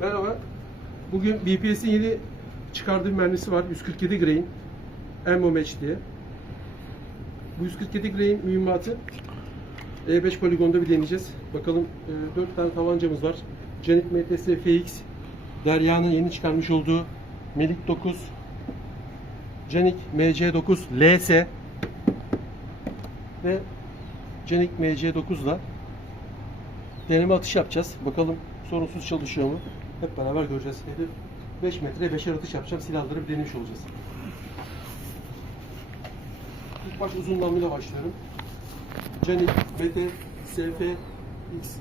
Merhaba. Bugün BPS'in yeni çıkardığı bir mermisi var. 147 grain. Ammo Match diye. Bu 147 grain mühimmatı E5 poligonda bir deneyeceğiz. Bakalım 4 tane tabancamız var. Canik MTS FX, Derya'nın yeni çıkarmış olduğu Melik 9, Canik MC9 LS ve Canik MC9 ile deneme atış yapacağız. Bakalım sorunsuz çalışıyor mu? Hep beraber göreceğiz. Hedef 5 metre 5'er atış yapacağım. Silahları bir denemiş olacağız. İlk baş uzun namluyla başlıyorum. Canik, MT, SF, X.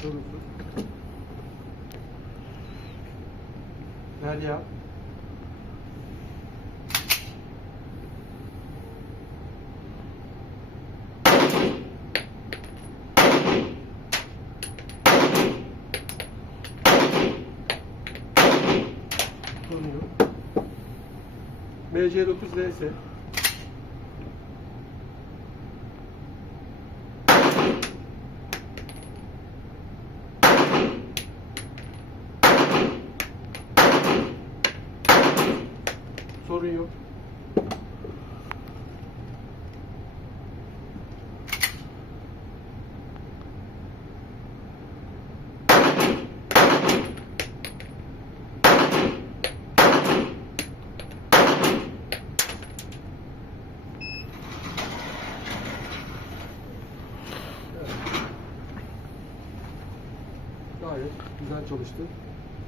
Sorunsuz. Derya. Sorun yok. MC9 DS. Sorun yok. Gayet güzel çalıştı.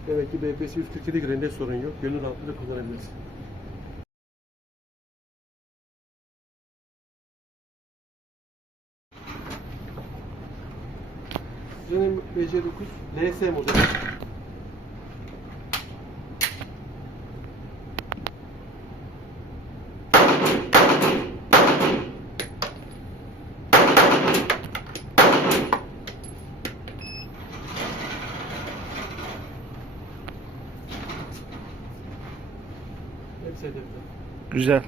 Demek ki BPS 147 grinde sorun yok. Gönül rahatlığıyla kullanabiliriz. Benim BC9 LS modeli. Güzel.